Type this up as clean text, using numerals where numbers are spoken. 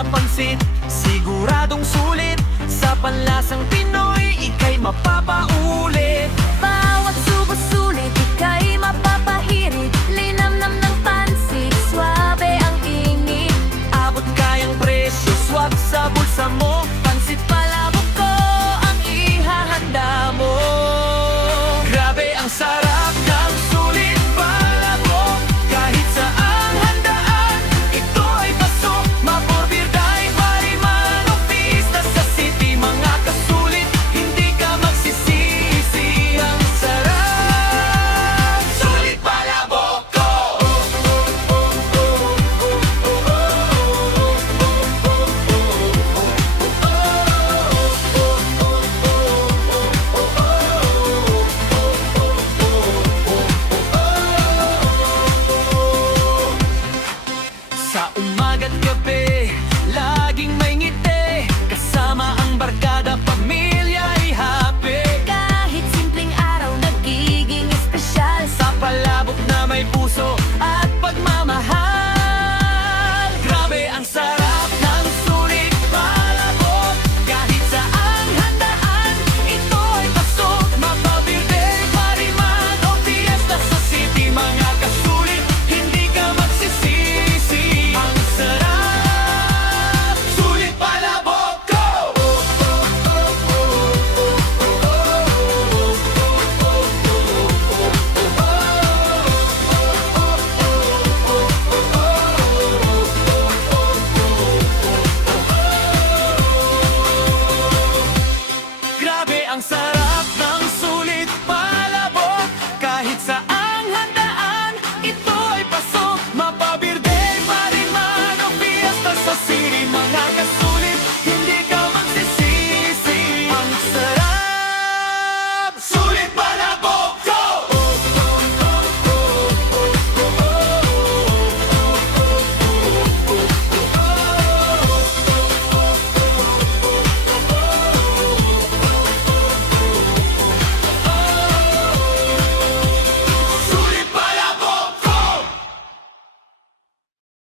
na pansit, siguradong sulit. Sa panlasang Pinoy, ika'y mapapaulit. Bawat subo sulit, ika'y mapapahirit. Linamnam ng pansit, swabe ang init. Abot kayang presyo, swak sa bulsa mo. Pansit palabok ko ang ihahanda mo. Grabe ang sarap ng sulit palabok. Kahit saang handaan, ito ay pasok. Maporbirday, pariman o pista sa city. Mga kasulit, hindi ka magsisisi. Ang sarap, sulit palabok ko. Sa umaga't gabi, laging may ngiti. Kasama ang barkada, pamilya ay happy. Kahit simpleng araw, nagiging espesyal. Sa palabok na may puso at pagmamahal. Grabe ang sarap ng sulit palabok. Kahit saang handaan, ito ay pasok. Mapabirthday, pariman o fiesta sa city. Mga kasulit, hindi ka magsisisi. Ang sarap, sulit palabok ko. Grabe ang sarap.